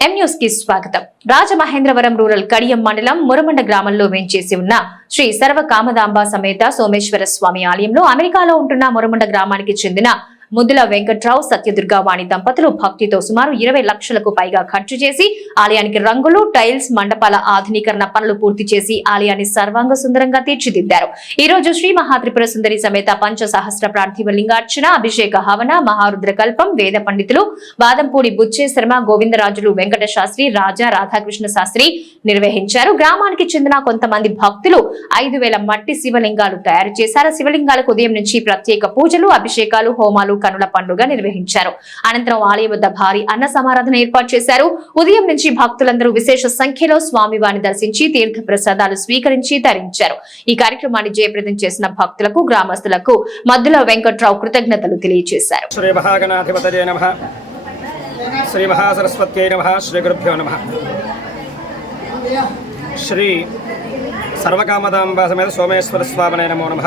ఎం న్యూస్కి స్వాగతం. రాజమహేంద్రవరం రూరల్ కడియం మండలం మురమండ గ్రామంలో వేంచేసి ఉన్న శ్రీ సర్వ కామదాంబ సమేత సోమేశ్వర స్వామి ఆలయంలో అమెరికాలో ఉంటున్న మురమండ గ్రామానికి చెందిన ముద్దుల వెంకట్రావు సత్యదుర్గా వాణి దంపతులు భక్తితో సుమారు ఇరవై లక్షలకు పైగా ఖర్చు చేసి ఆలయానికి రంగులు టైల్స్ మండపాల ఆధునీకరణ పనులు పూర్తి చేసి ఆలయాన్ని సర్వాంగ సుందరంగా తీర్చిదిద్దారు. ఈ రోజు శ్రీ మహాత్రిపుర సుందరి సమేత పంచ సహస్ర ప్రార్థివ లింగార్చన అభిషేక హవన మహారుద్ర కల్పం వేద పండితులు బాదంపూడి బుచ్చే శర్మ గోవిందరాజులు వెంకట శాస్త్రి రాజా రాధాకృష్ణ శాస్త్రి నిర్వహించారు. గ్రామానికి చెందిన కొంతమంది భక్తులు ఐదు వేల మట్టి శివలింగాలు తయారు చేశారు. శివలింగాలకు ఉదయం నుంచి ప్రత్యేక పూజలు అభిషేకాలు హోమాలు కనుల పండుగ నిర్వహించారు. అనంతరం ఆలయం వద్ద భారీ అన్న సమారాధన ఏర్పాటు చేశారు. ఉదయం నుంచి భక్తులందరూ విశేష సంఖ్యలో స్వామివారిని దర్శించి తీర్థ ప్రసాదాలు స్వీకరించి తరించారు. ఈ కార్యక్రమాన్ని జయప్రదం చేసిన భక్తులకు గ్రామస్తులకు మద్దుల వెంకట్రావు కృతజ్ఞతలు తెలియజేశారు. శ్రీ మహాగణాధిపతయే నమ. మహాసరస్వత్యై నమ. శ్రీ గురుభ్యో నమ. శ్రీ సర్వకామదాంబ సమేత సోమేశ్వర స్వామినే నమో నమ.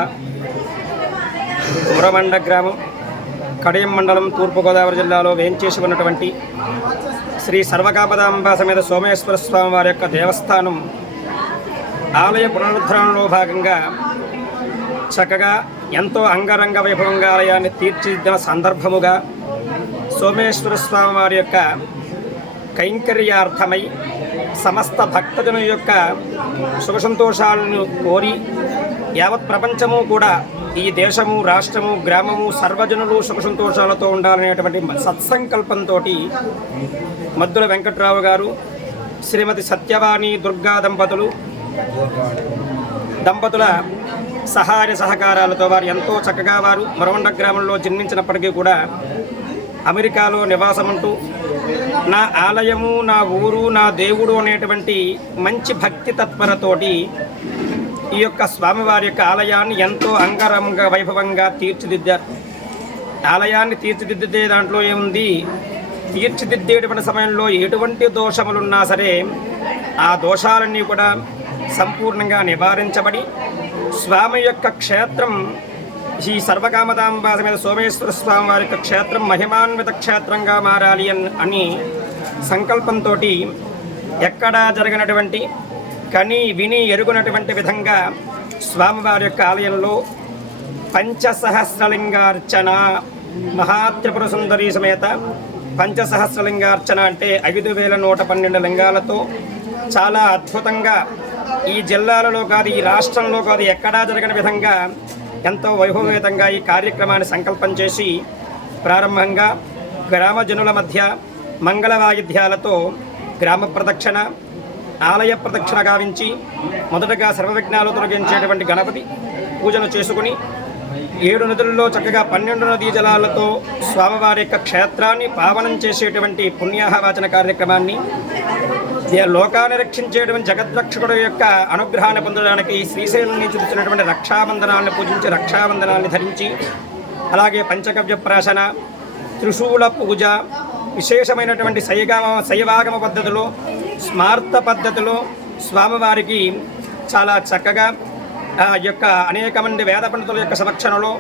మురమండ గ్రామం కడియం మండలం తూర్పుగోదావరి జిల్లాలో వేంచేసి ఉన్నటువంటి శ్రీ సర్వకాపదాంబ సమేత సోమేశ్వర స్వామి వారి యొక్క దేవస్థానం ఆలయ పునరుద్ధరణలో భాగంగా చక్కగా ఎంతో అంగరంగ వైభవంగా ఆలయాన్ని తీర్చిదిద్దిన సందర్భముగా సోమేశ్వర స్వామి వారి యొక్క కైంకర్యార్థమై సమస్త భక్తజను యొక్క సుఖ సంతోషాలను కోరి యావత్ ప్రపంచము కూడా ఈ దేశము రాష్ట్రము గ్రామము సర్వజనులు సుఖ సంతోషాలతో ఉండాలనేటువంటి సత్సంకల్పంతో మద్దుల వెంకట్రావు గారు శ్రీమతి సత్యవాణి దుర్గా దంపతులు దంపతుల సహాయ సహకారాలతో వారు ఎంతో చక్కగా వారు మరవండ గ్రామంలో జన్మించినప్పటికీ కూడా అమెరికాలో నివాసముంటూ నా ఆలయము నా ఊరు నా దేవుడు అనేటువంటి మంచి భక్తి తత్పరతోటి ఈ యొక్క స్వామివారి యొక్క ఆలయాన్ని ఎంతో అంగరంగ వైభవంగా తీర్చిదిద్దారు. ఆలయాన్ని తీర్చిదిద్దే దాంట్లో ఏముంది? తీర్చిదిద్దేటువంటి సమయంలో ఎటువంటి దోషములున్నా సరే ఆ దోషాలన్నీ కూడా సంపూర్ణంగా నివారించబడి స్వామి యొక్క క్షేత్రం ఈ సర్వకామదాంబ మీద సోమేశ్వర స్వామి వారి యొక్క క్షేత్రం మహిమాన్విత క్షేత్రంగా మారాలి అని సంకల్పంతో ఎక్కడా జరిగినటువంటి కని విని ఎరుగునటువంటి విధంగా స్వామివారి యొక్క ఆలయంలో పంచసహస్రలింగార్చన మహాత్రిపుర సుందరి సమేత పంచసహస్రలింగార్చన అంటే ఐదు వేల నూట పన్నెండు లింగాలతో చాలా అద్భుతంగా ఈ జిల్లాలలో కాదు ఈ రాష్ట్రంలో కాదు ఎక్కడా జరగని విధంగా ఎంతో వైభవేతంగా ఈ కార్యక్రమాన్ని సంకల్పం చేసి ప్రారంభంగా గ్రామజనుల మధ్య మంగళ వాయిద్యాలతో గ్రామ ప్రదక్షిణ ఆలయ ప్రదక్షిణ గావించి మొదటగా సర్వవిఘ్నాలు తొలగించేటువంటి గణపతి పూజను చేసుకుని ఏడు నదులలో చక్కగా పన్నెండు నదీ జలాలతో స్వామివారి యొక్క క్షేత్రాన్ని పావనం చేసేటువంటి పుణ్యాహవాచన కార్యక్రమాన్ని లోకాన్ని రక్షించేటువంటి జగద్రక్షకుడు యొక్క అనుగ్రహాన్ని పొందడానికి శ్రీశైలం నుంచి వచ్చినటువంటి రక్షాబంధనాన్ని పూజించి రక్షాబంధనాన్ని ధరించి అలాగే పంచగవ్య ప్రాశన త్రిశూల పూజ విశేషమైనటువంటి శైగామ శైవాగమ పద్ధతిలో స్మార్త పద్ధతిలో స్వామివారికి చాలా చక్కగా ఆ యొక్క అనేక మంది వేద పండితుల యొక్క సమక్షణలో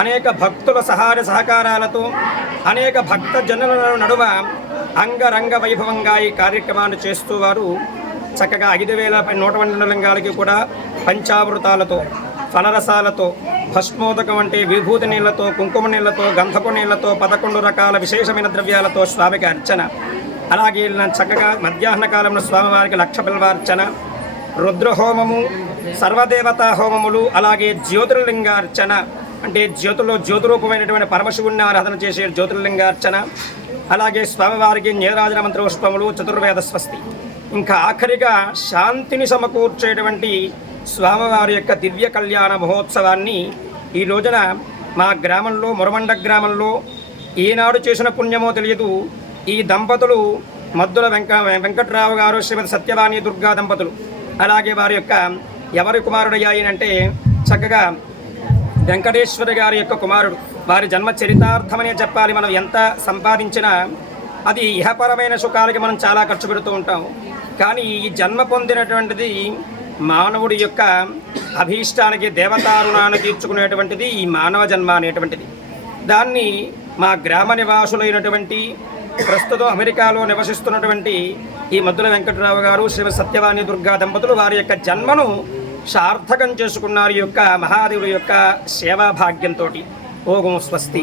అనేక భక్తుల సహాయ సహకారాలతో అనేక భక్త జనుల నడుమ అంగరంగ వైభవంగా ఈ కార్యక్రమాన్ని చేస్తూ వారు చక్కగా ఐదు వేల నూట పన్నెండు లింగాలకి కూడా పంచామృతాలతో ఫలరసాలతో భస్మోదకం అంటే విభూతి నీళ్ళతో కుంకుమ నీళ్ళతో గంధపు నీళ్ళతో పదకొండు రకాల విశేషమైన ద్రవ్యాలతో స్వామికి అర్చన. అలాగే చక్కగా మధ్యాహ్న కాలంలో స్వామివారికి లక్ష బిల్వార్చన రుద్రహోమము సర్వదేవతా హోమములు అలాగే జ్యోతిర్లింగార్చన అంటే జ్యోతిలో జ్యోతిరూపమైనటువంటి పరమశివుణ్ణి ఆరాధన చేసే జ్యోతిర్లింగార్చన అలాగే స్వామివారికి నీరాజన మంత్రోష్పములు చతుర్వేద స్వస్తి. ఇంకా ఆఖరిగా శాంతిని సమకూర్చేటువంటి స్వామివారి యొక్క దివ్య కళ్యాణ మహోత్సవాన్ని ఈ రోజున మా గ్రామంలో మురమండ గ్రామంలో ఈనాడు చేసిన పుణ్యమో తెలియదు. ఈ దంపతులు మద్దుల వెంక వెంకట్రావు గారు శ్రీమతి సత్యవాణి దుర్గా దంపతులు. అలాగే వారి యొక్క ఎవరి కుమారుడయ్యాయనంటే చక్కగా వెంకటేశ్వర గారి యొక్క కుమారుడు. వారి జన్మ చరితార్థమనే చెప్పాలి మనం ఎంత సంపాదించినా అది ఇహపరమైన సుఖాలకి మనం చాలా ఖర్చు పెడుతూ ఉంటాం. కానీ ఈ జన్మ పొందినటువంటిది మానవుడి యొక్క అభీష్టానికి దేవతారుణాన్ని తీర్చుకునేటువంటిది ఈ మానవ జన్మ అనేటువంటిది. దాన్ని మా గ్రామ నివాసులైనటువంటి ప్రస్తుతం అమెరికాలో నివసిస్తున్నటువంటి ఈ మద్దుల వెంకటరావు గారు శివ సత్యవాణి దుర్గా దంపతులు వారి యొక్క జన్మను సార్థకం చేసుకున్నారు యొక్క మహాదేవుడి యొక్క సేవా భాగ్యంతో ఓగం స్వస్తి.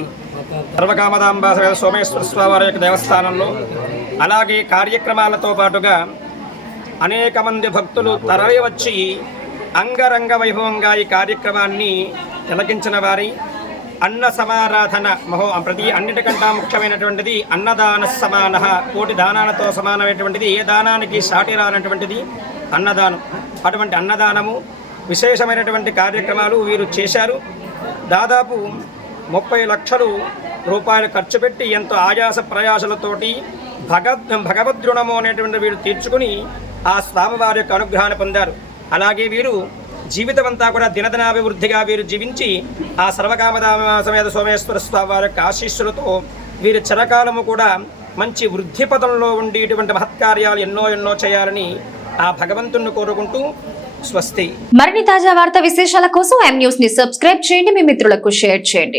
సర్వకామదాంబ సోమేశ్వర స్వామి వారి యొక్క దేవస్థానంలో అలాగే కార్యక్రమాలతో పాటుగా అనేక మంది భక్తులు తరలి వచ్చి అంగరంగ వైభవంగా ఈ కార్యక్రమాన్ని తిలకించిన వారి అన్న సమారాధన మహో ప్రతి అన్నిటికంటే ముఖ్యమైనటువంటిది అన్నదాన సమాన. కోటి దానాలతో సమానమైనటువంటిది ఏ దానానికి సాటి రానటువంటిది అన్నదానం. అటువంటి అన్నదానము విశేషమైనటువంటి కార్యక్రమాలు వీరు చేశారు. దాదాపు ముప్పై లక్షలు రూపాయలు ఖర్చు పెట్టి ఎంతో ఆయాస ప్రయాసలతోటి భగద్ భగవద్రుణము అనేటువంటి వీరు తీర్చుకుని ఆ స్వామివారి యొక్క అనుగ్రహాన్ని పొందారు. అలాగే వీరు జీవితమంతా కూడా దినదనాభివృద్ధిగా వీరు జీవించి ఆ సర్వకామదామ సమేత సోమేశ్వర స్వామి వారి యొక్క ఆశీస్సులతో వీరి చిరకాలము కూడా మంచి వృద్ధి పదంలో ఉండేటువంటి మహత్కార్యాలు ఎన్నో ఎన్నో చేయాలని ఆ భగవంతుణ్ణి కోరుకుంటూ స్వస్తి. మరిన్ని తాజా వార్త విశేషాల కోసం ఎం న్యూస్ని సబ్స్క్రైబ్ చేయండి. మీ మిత్రులకు షేర్ చేయండి.